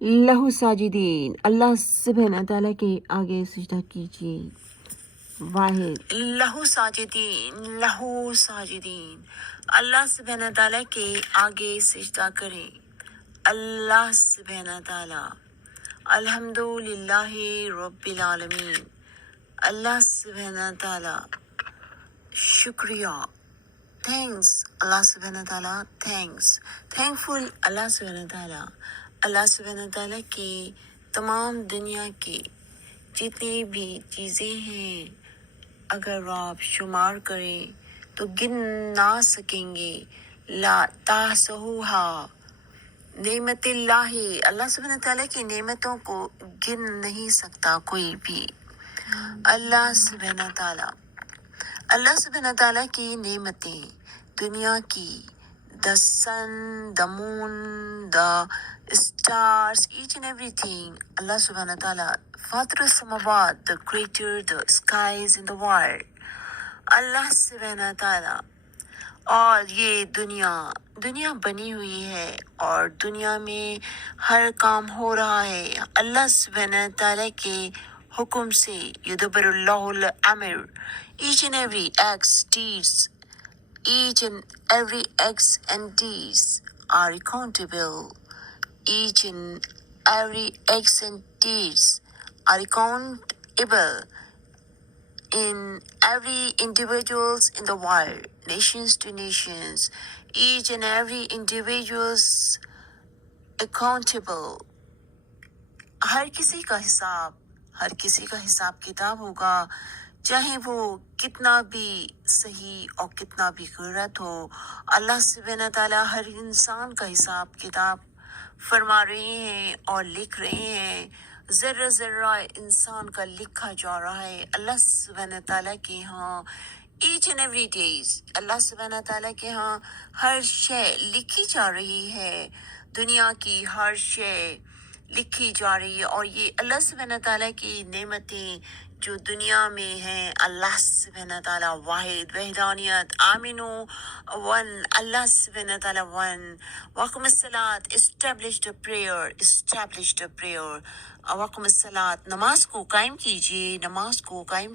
लहू साजिदीन, अल्लाह सुब्हानहू तआला के आगे सजदा कीजिए। वाहिद लहू साजिदीन, लहू साजिदीन, अल्लाह सुब्हानहू तआला के आगे सजदा करें। अल्लाह सुब्हानहू तआला, अल्हम्दुलिल्लाहि रब्बिल आलमीन। अल्लाह सुब्हानहू तआला, शुक्रिया, थैंक्स अल्लाह सुब्हानहू तआला, थैंक्स, थैंकफुल अल्लाह सुब्हानहू तआला। अल्लाह सुब्हानहू तआला की तमाम दुनिया की जितनी भी चीज़ें हैं, अगर आप शुमार करें तो गिन ना सकेंगे। ला तासहुहा नेमतिल्लाहि, अल्लाह सुब्हानहू तआला की नेमतों को गिन नहीं सकता कोई भी। अल्लाह सुब्हानहू तआला, अल्लाह सुब्हानहू तआला की नेमतें दुनिया की, the sun, the moon, the stars, each and everything. Allah subhanahu wa ta'ala, Fatir samawat, the creator, the skies in the world. Allah subhanahu wa ta'ala, और ये दुनिया बनी हुई है और दुनिया में हर काम हो रहा है अल्लाह सुब्हानहू तआला के हुक्म से। युदब्बिरुल्लाहुल अम्र, each and every acts, deeds, each and every acts and deeds are accountable. Each and every acts and deeds are accountable in every individuals in the world, nations to nations. Each and every individuals accountable. हर किसी का हिसाब किताब होगा, चाहे वो कितना भी सही और कितना भी गलत हो। अल्लाह सुब्हानहू तआला हर इंसान का हिसाब किताब फरमा रहे हैं और लिख रहे हैं। जर्रा जर्रा इंसान का लिखा जा रहा है अल्लाह सुब्हानहू तआला के यहाँ। ईच एंड एवरी डेज अल्लाह सुब्हानहू तआला के यहाँ हर शय लिखी जा रही है। दुनिया की हर शय लिखी जा रही है और ये अल्लाह सुब्हानहू तआला की नेमतें जो दुनिया में हैं। अल्लाह सुब्हानहू तआला वाहिद, वहदानियत, आमिनो वन, अल्लाह सुब्हानहू तआला वन। वक़्मुस्सलात, एस्टैब्लिश द प्रेयर, वक़्मुस्सलात, नमाज को कायम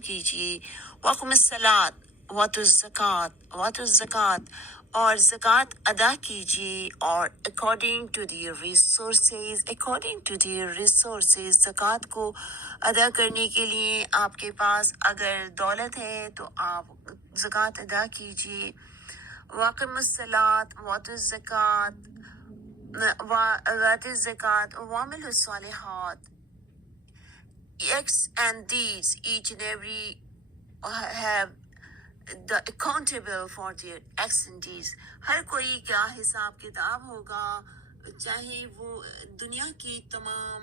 कीजिए। वक़्मुस्सलात, वातुज़्ज़कात, और ज़कात अदा कीजिए। और अकॉर्डिंग टू द रिसोर्सेज ज़कात को अदा करने के लिए आपके पास अगर दौलत है तो आप ज़कात अदा कीजिए। वाक़िमुस्सलात, वातुज़्ज़कात, वामिलुस्सालिहात, acts and deeds, each and every have the accountable for their acts and deeds. हर कोई का हिसाब किताब होगा, चाहे वो दुनिया की तमाम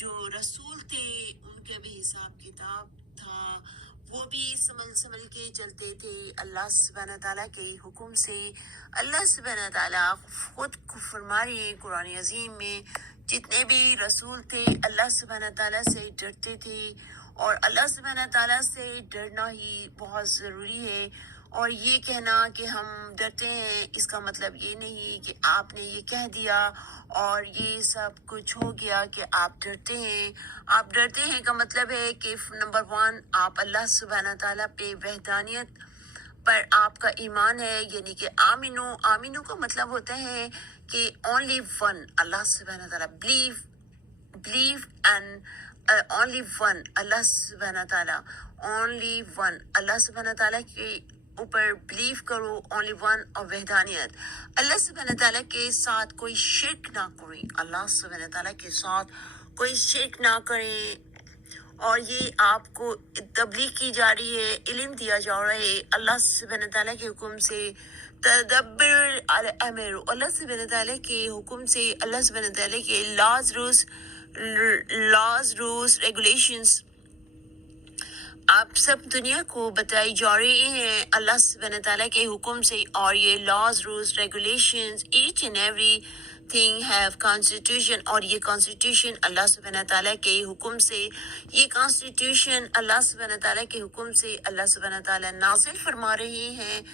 जो रसूल थे उनके भी हिसाब किताब था, वो भी संभल के चलते थे अल्लाह सुब्हानहू तआला के हुक्म से। अल्लाह सुब्हानहू तआला खुद फरमा रही है कुरान अजीम में, जितने भी रसूल थे अल्लाह सुब्हानहू तआला से डरते थे और अल्लाह सुब्हानहू तआला से डरना ही बहुत ज़रूरी है। और ये कहना कि हम डरते हैं, इसका मतलब ये नहीं कि आपने ये कह दिया और ये सब कुछ हो गया कि आप डरते हैं। आप डरते हैं का मतलब है कि नंबर 1 आप अल्लाह सुब्हानहू तआला पे वहदानियत पर आपका ईमान है, यानी कि आमिनो का मतलब होता है कि ओनली वन अल्लाह सुब्हानहू तआला, believe and only one अल्लाह सुब्हानहू तआला, only one अल्लाह सुब्हानहू तआला के ऊपर बिलीव करो, ओनली वन और वहदानियत। अल्लाह सुब्हानहू तआला के साथ कोई शिर्क ना करें, अल्लाह सुब्हानहू तआला के साथ कोई शिर्क ना करें। और ये आपको तबलीग की जा रही है, इल्म दिया जा रहा है अल्लाह सुब्हानहू तआला के हुक्म से। तदब्बर अल अमर, अल्लाह सुब्हानहू तआला के हुक्म से, अल्लाह सुब्हानहू तआला के लॉज रूल्स रेगुलेशंस आप सब दुनिया को बताई जा रही हैं अल्लाह सुब्हानहू तआला के हुक्म से। और ये laws rules regulations each and every thing have constitution, और ये कॉन्स्टिट्यूशन अल्लाह सुब्हानहू तआला के हुक्म से, ये कॉन्स्टिट्यूशन अल्लाह सुब्हानहू तआला के हुक्म से अल्लाह सुब्हानहू तआला नाज़िल फरमा रहे हैं।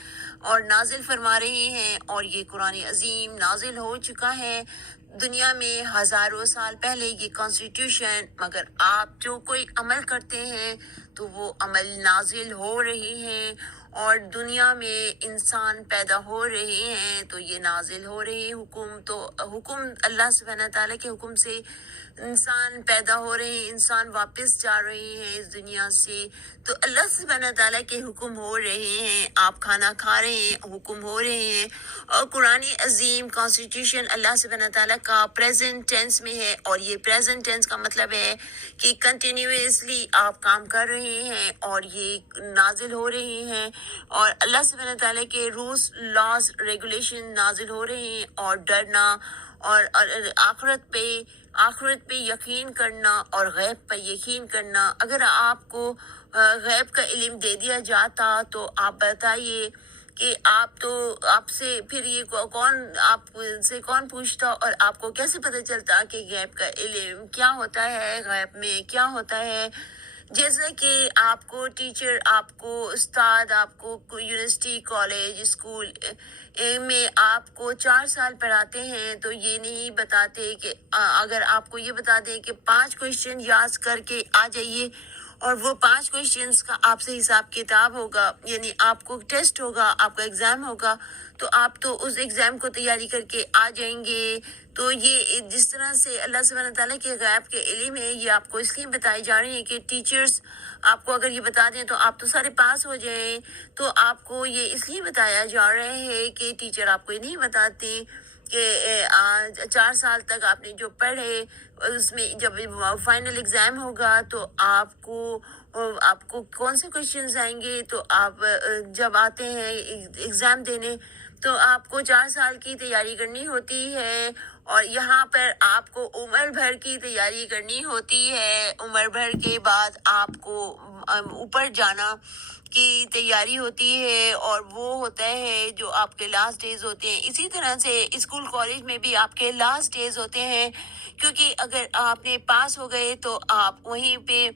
اور نازل فرما رہے ہیں، اور یہ قرآن عظیم نازل ہو چکا ہے دنیا میں ہزاروں سال پہلے یہ کانسٹیٹیوشن، مگر آپ جو کوئی عمل کرتے ہیں تو وہ عمل نازل ہو رہے ہیں، اور دنیا میں انسان پیدا ہو رہے ہیں تو یہ نازل ہو رہے ہیں حکم، تو حکم اللہ سبحانہ تعالیٰ کے حکم سے انسان پیدا ہو رہے ہیں، انسان واپس جا رہے ہیں اس دنیا سے، تو اللہ سبحانہ تعالیٰ کے حکم ہو رہے ہیں، آپ کھانا کھا رہے ہیں، حکم ہو رہے ہیں، اور قرآن عظیم کانسٹیٹیوشن اللہ سبحانہ تعالیٰ کا پریزنٹ ٹینس میں ہے، اور یہ پریزنٹ ٹینس کا مطلب ہے کہ کنٹینیوسلی آپ کام کر رہے ہیں اور یہ نازل ہو رہے ہیں، اور اللہ سبحانہ تعالیٰ کے رولز لاز ریگولیشن نازل ہو رہے ہیں، اور ڈرنا اور آخرت پہ یقین کرنا اور غیب پہ یقین کرنا۔ اگر آپ کو غیب کا علم دے دیا جاتا تو آپ بتائیے کہ آپ سے پھر یہ آپ سے کون پوچھتا، اور آپ کو کیسے پتہ چلتا کہ غیب کا علم کیا ہوتا ہے، غیب میں کیا ہوتا ہے؟ جیسے کہ آپ کو ٹیچر، آپ کو استاد، آپ کو یونیورسٹی، کالج، اسکول میں آپ کو 4 سال پڑھاتے ہیں تو یہ نہیں بتاتے کہ اگر آپ کو یہ بتا دیں کہ 5 کویشچن یاد کر کے آ جائیے، اور وہ 5 کویشچنس کا آپ سے حساب کتاب ہوگا، یعنی آپ کو ٹیسٹ ہوگا، آپ کا ایگزام ہوگا، تو آپ تو اس ایگزام کو تیاری کر کے آ جائیں گے۔ تو یہ جس طرح سے اللہ سبحانہ تعالیٰ کے غیب کے علم ہے، یہ آپ کو اس لیے بتائی جا رہی ہے کہ ٹیچرز آپ کو اگر یہ بتا دیں تو آپ تو سارے پاس ہو جائیں، تو آپ کو یہ اس لیے بتایا جا رہا ہے کہ ٹیچر آپ کو یہ نہیں بتاتے کہ 4 سال تک آپ نے جو پڑھے اس میں جب فائنل ایگزام ہوگا تو آپ کو کون سے کویشچنز آئیں گے، تو آپ جب آتے ہیں ایگزام دینے تو آپ کو 4 سال کی تیاری کرنی ہوتی ہے، اور یہاں پر آپ کو عمر بھر کی تیاری کرنی ہوتی ہے، عمر بھر کے بعد آپ کو اوپر جانا کی تیاری ہوتی ہے، اور وہ ہوتا ہے جو آپ کے لاسٹ ڈیز ہوتے ہیں۔ اسی طرح سے اسکول کالج میں بھی آپ کے لاسٹ ڈیز ہوتے ہیں، کیونکہ اگر آپ نے پاس ہو گئے تو آپ وہیں پہ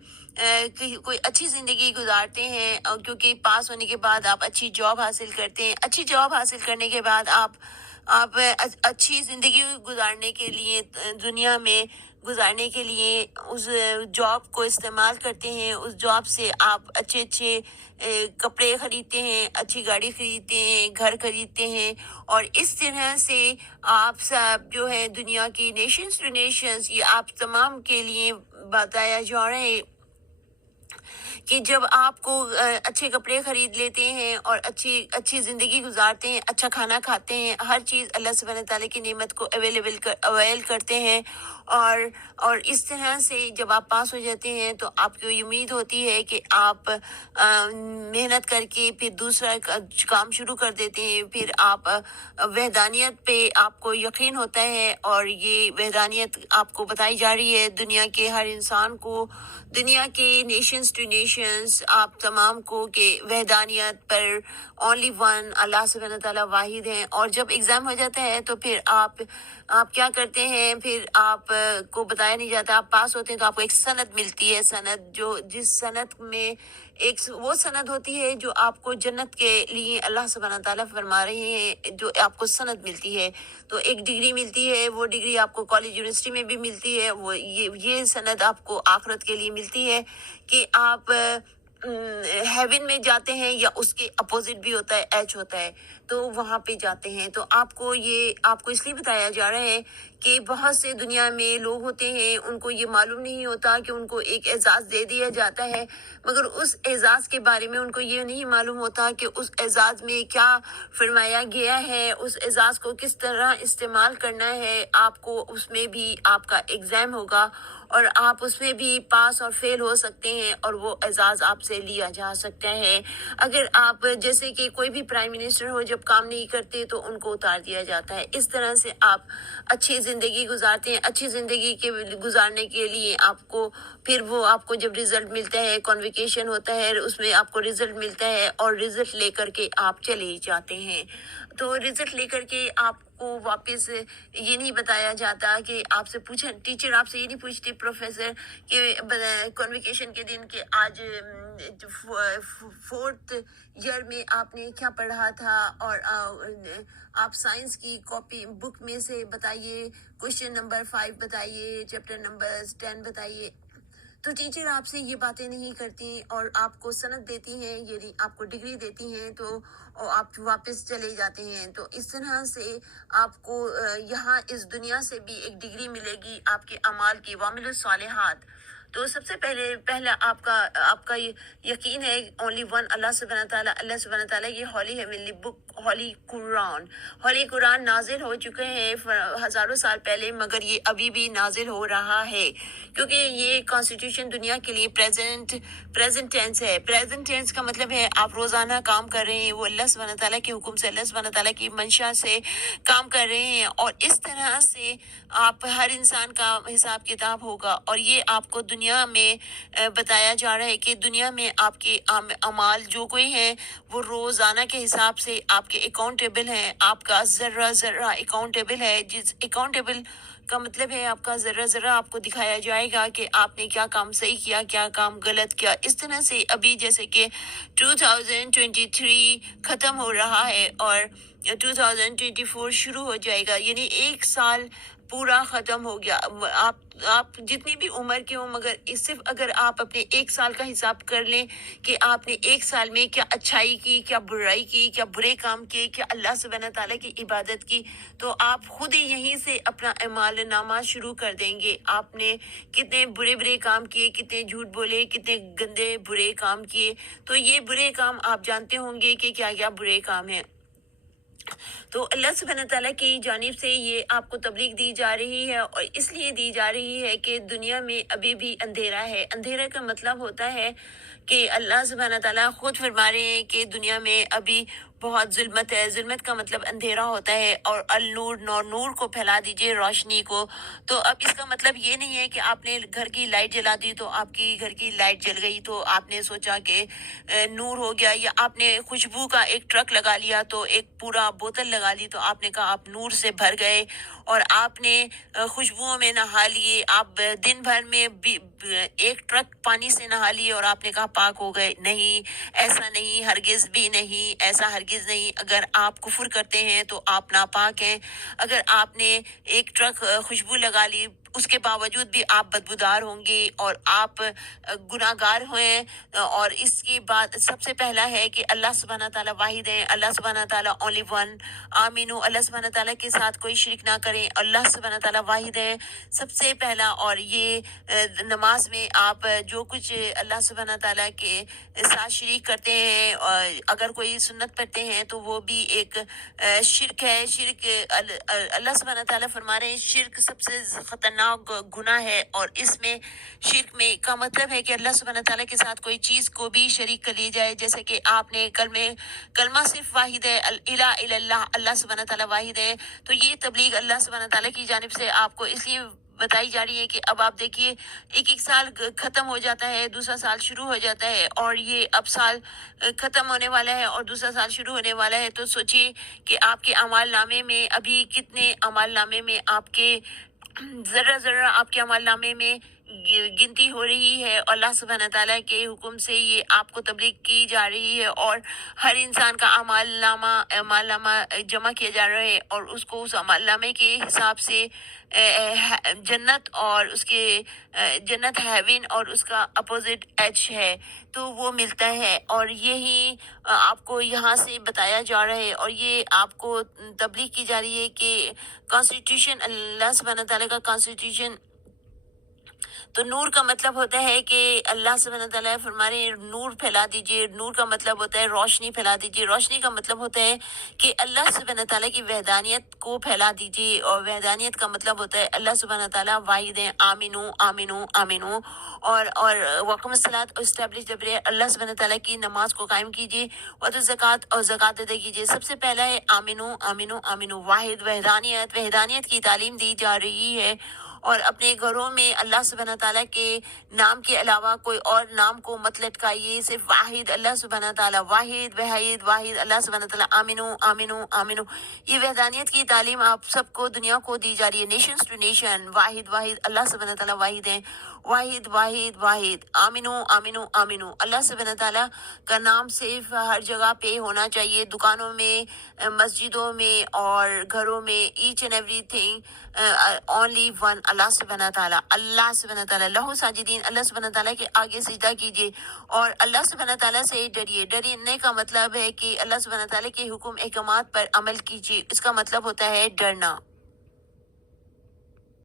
کوئی اچھی زندگی گزارتے ہیں، اور کیونکہ پاس ہونے کے بعد آپ اچھی جاب حاصل کرتے ہیں، اچھی جاب حاصل کرنے کے بعد آپ اچھی زندگی گزارنے کے لیے دنیا میں گزارنے کے لیے اس جاب کو استعمال کرتے ہیں، اس جاب سے آپ اچھے کپڑے خریدتے ہیں، اچھی گاڑی خریدتے ہیں، گھر خریدتے ہیں، اور اس طرح سے آپ سب جو ہے دنیا کی نیشنز ٹو نیشنز، یہ آپ تمام کے لیے بتایا جا رہا ہے کہ جب آپ کو اچھے کپڑے خرید لیتے ہیں اور اچھی زندگی گزارتے ہیں، اچھا کھانا کھاتے ہیں، ہر چیز اللہ سبحانہ تعالیٰ کی نعمت کو اویل کرتے ہیں، اور اس طرح سے جب آپ پاس ہو جاتے ہیں تو آپ کو امید ہوتی ہے کہ آپ محنت کر کے پھر دوسرا کام شروع کر دیتے ہیں، پھر آپ وحدانیت پہ آپ کو یقین ہوتا ہے، اور یہ وحدانیت آپ کو بتائی جا رہی ہے دنیا کے ہر انسان کو، دنیا کے نیشنز ٹو نیشنز، آپ تمام کو کہ وحدانیت پر اونلی ون اللہ سبحانہ تعالیٰ واحد ہیں۔ اور جب ایگزام ہو جاتا ہے تو پھر آپ کیا کرتے ہیں، پھر آپ کو بتایا نہیں جاتا، آپ پاس ہوتے ہیں تو آپ کو ایک سند ملتی ہے، جس سند میں وہ سند ہوتی ہے جو آپ کو جنت کے لیے اللہ سبحانہ تعالیٰ فرما رہے ہیں، جو آپ کو سند ملتی ہے، تو ایک ڈگری ملتی ہے، وہ ڈگری آپ کو کالج یونیورسٹی میں بھی ملتی ہے، وہ یہ سند آپ کو آخرت کے لیے ملتی ہے کہ آپ ہیون میں جاتے ہیں، یا اس کے اپوزٹ بھی ہوتا ہے، ایچ ہوتا ہے، تو وہاں پہ جاتے ہیں۔ تو آپ کو اس لیے بتایا جا رہا ہے کہ بہت سے دنیا میں لوگ ہوتے ہیں، ان کو یہ معلوم نہیں ہوتا کہ ان کو ایک اعزاز دے دیا جاتا ہے، مگر اس اعزاز کے بارے میں ان کو یہ نہیں معلوم ہوتا کہ اس اعزاز میں کیا فرمایا گیا ہے، اس اعزاز کو کس طرح استعمال کرنا ہے۔ آپ کو اس میں بھی آپ کا ایگزام ہوگا، اور آپ اس میں بھی پاس اور فیل ہو سکتے ہیں، اور وہ اعزاز آپ سے لیا جا سکتا ہے۔ اگر آپ جیسے کہ کوئی بھی پرائم منسٹر ہو، جب کام نہیں کرتے تو ان کو اتار دیا جاتا ہے۔ اس طرح سے آپ اچھی زندگی گزارتے ہیں، اچھی زندگی کے گزارنے کے لیے پھر آپ کو جب رزلٹ ملتا ہے، کنویکیشن ہوتا ہے، اس میں آپ کو رزلٹ ملتا ہے، اور رزلٹ لے کر کے آپ چلے جاتے ہیں۔ تو رزلٹ لے کر کے آپ आपको वापस ये नहीं बताया जाता कि आपसे पूछा, टीचर आपसे ये नहीं पूछती प्रोफेसर कि कॉन्वोकेशन के दिन कि आज 4th ईयर में आपने क्या पढ़ा था, और आप साइंस की कॉपी बुक में से बताइए, क्वेश्चन नंबर 5 बताइए, चैप्टर नंबर 10 बताइए। तो टीचर आपसे ये बातें नहीं करती और आपको सनद देती हैं, यदि आपको डिग्री देती हैं तो और आप वापस चले जाते हैं। तो इस तरह से आपको यहाँ इस दुनिया से भी एक डिग्री मिलेगी आपके अमाल की, वामिलुस सालिहात। तो सबसे पहला आपका ये यकीन है ओनली वन अल्लाह सुब्हानहू तआला। अल्लाह सुब्हानहू तआला ये हॉली हेवनली बुक, हॉली कुरान नाजिल हो चुके हैं हजारों साल पहले, मगर ये अभी भी नाजिल हो रहा है क्योंकि ये कॉन्स्टिट्यूशन दुनिया के लिए प्रेजेंट टेंस है। प्रेजेंट टेंस का मतलब है आप रोजाना काम कर रहे हैं, वो अल्लाह सुब्हानहू तआला के हुक्म से, अल्लाह सुब्हानहू तआला की मंशा से काम कर रहे हैं, और इस तरह से आप हर इंसान का हिसाब किताब होगा। और ये आपको दुनिया में बताया जा रहा है कि दुनिया में आपके अमाल जो कोई है वो रोजाना के हिसाब से आपके अकाउंटेबल हैं, आपका जर्रा जर्रा अकाउंटेबल है। जिस अकाउंटेबल का मतलब है आपका जर्रा जर्रा आपको दिखाया जाएगा कि आपने क्या काम सही किया, क्या काम गलत किया। इस तरह से अभी जैसे कि 2023 खत्म हो रहा है और 2024 शुरू हो जाएगा, यानी एक साल पूरा खत्म हो गया। आप जितनी भी उम्र के हो, मगर सिर्फ अगर आप अपने एक साल का हिसाब कर लें कि आपने एक साल में क्या अच्छाई की, क्या बुराई की, क्या बुरे काम किए, क्या अल्लाह सुब्हानहू तआला की इबादत की, तो आप खुद ही यहीं से अपना अमाल नामा शुरू कर देंगे। आपने कितने बुरे बुरे काम किए, कितने झूठ बोले, कितने गंदे बुरे काम किए, तो ये बुरे काम आप जानते होंगे कि क्या क्या बुरे काम हैं। तो अल्लाह सुब्हानहू तआला की जानिब से ये आपको तबलीग दी जा रही है, और इसलिए दी जा रही है कि दुनिया में अभी भी अंधेरा है। अंधेरा का मतलब होता है कि अल्लाह सुब्हानहू तआला खुद फरमा रहे हैं कि दुनिया में अभी बहुत जुल्मत है। जुल्मत का मतलब अंधेरा होता है, और अल-नूर नूर को फैला दीजिए, रोशनी को। तो अब इसका मतलब ये नहीं है कि आपने घर की लाइट जला दी तो आपकी घर की लाइट जल गई तो आपने सोचा कि नूर हो गया, या आपने खुशबू का एक ट्रक लगा लिया तो एक पूरा बोतल लगा ली तो आपने कहा आप नूर से भर गए, और आपने खुशबुओं में नहा लिए। आप दिन भर में भी एक ट्रक पानी से नहा लिए और आपने कहा पाक हो गए। नहीं, ऐसा नहीं, हरगिज भी नहीं, ऐसा हरगिज नहीं। अगर आप कुफर करते हैं तो आप नापाक हैं। अगर आपने एक ट्रक खुशबू लगा ली, उसके बावजूद भी आप बदबूदार होंगे और आप गुनाहगार हैं। और इसके बाद सबसे पहला है कि अल्लाह सुब्हानहू तआला वाहिद है, अल्लाह सुब्हानहू तआला ओनली वन। आमीनू, अल्लाह सुब्हानहू तआला के साथ कोई शिरक ना करें, अल्लाह सुब्हानहू तआला वाहिद है सबसे पहला। और ये नमाज में आप जो कुछ अल्लाह सुब्हानहू तआला के साथ शरीक करते हैं, अगर कोई सुन्नत पढ़ते हैं तो वो भी एक शिरक है। शिरक अल्लाह सुब्हानहू तआला फरमा रहे हैं शिरक सबसे खतरनाक गुनाह है, और इसमें शिरक में का मतलब है कि अल्लाह सुब्हानहू तआला के साथ कोई चीज को भी शरीक कर ली जाए। जैसे कि आपने कलमा सिर्फ वाहिद है, इला इल्लल्लाह, अल्लाह सुब्हानहू तआला वाहिद है। तो ये तबलीग अल्लाह सुब्हानहू तआला की जानिब से आपको इसलिए बताई जा रही है कि अब आप देखिए एक साल खत्म हो जाता है, दूसरा साल शुरू हो जाता है, और ये अब साल खत्म होने वाला है और दूसरा साल शुरू होने वाला है। तो सोचिए कि आपके अमाल नामे में अभी कितने अमाल नामे में आपके जरा जरा आपके अमाल नामे में गिनती हो रही है। अल्लाह सुब्हानहू तआला के हुक्म से ये आपको तबलीग की जा रही है, और हर इंसान का अमाल नामा जमा किया जा रहा है, और उसको उस अमाल नामे के हिसाब से जन्नत और उसके जन्नत हेवन और उसका अपोजिट एच है तो वो मिलता है। और यही आपको यहाँ से बताया जा रहा है, और ये आपको तबलीग की जा रही है कि कॉन्स्टिट्यूशन, अल्लाह सुब्हानहू तआला का कॉन्स्टिट्यूशन। तो नूर का मतलब होता है कि अल्लाह सुब्हानहू तआला फरमा रहे हैं नूर फैला दीजिए। नूर का मतलब होता है रोशनी फैला दीजिए। रोशनी का मतलब होता है कि अल्लाह सुब्हानहू तआला की वहदानियत को फैला दीजिए, और वहदानियत का मतलब होता है अल्लाह सुब्हानहू तआला वाहिद है। आमीनू आमीनू आमीनू। और वक़्म सलात इस्टेब्लिश द प्रेयर, अल्लाह सुब्हानहू तआला की नमाज को कायम कीजिए, और ज़कात और ज़कात अदा कीजिए। सबसे पहला है आमीनू आमीनू आमीनू, वाहिद, वहदानियत की तालीम दी जा रही है। اور اپنے گھروں میں اللہ سبحانہ تعالیٰ کے نام کے علاوہ کوئی اور نام کو مت لٹکائیے. صرف واحد اللہ سبحانہ تعالیٰ، واحد واحد واحد اللہ سبحانہ تعالیٰ. آمینو آمینو آمینو. یہ وحدانیت کی تعلیم آپ سب کو، دنیا کو دی جا رہی ہے، نیشنز ٹو نیشن. واحد واحد اللہ سبحانہ تعالیٰ واحد ہیں. واحد واحد واحد. آمینو آمینو آمینو. اللہ سبحانہ تعالیٰ کا نام صرف ہر جگہ پہ ہونا چاہیے، دکانوں میں، مسجدوں میں اور گھروں میں. Each and everything only one اللہ سبحانہ تعالیٰ. اللہ سبحانہ تعالیٰ لہو ساجدین. اللہ سبحانہ تعالیٰ کے آگے سجدہ کیجیے اور اللہ سبحانہ تعالیٰ سے ڈریے. ڈرنے کا مطلب ہے کہ اللہ سبحانہ تعالیٰ کے حکم احکامات پر عمل کیجیے. اس کا مطلب ہوتا ہے ڈرنا.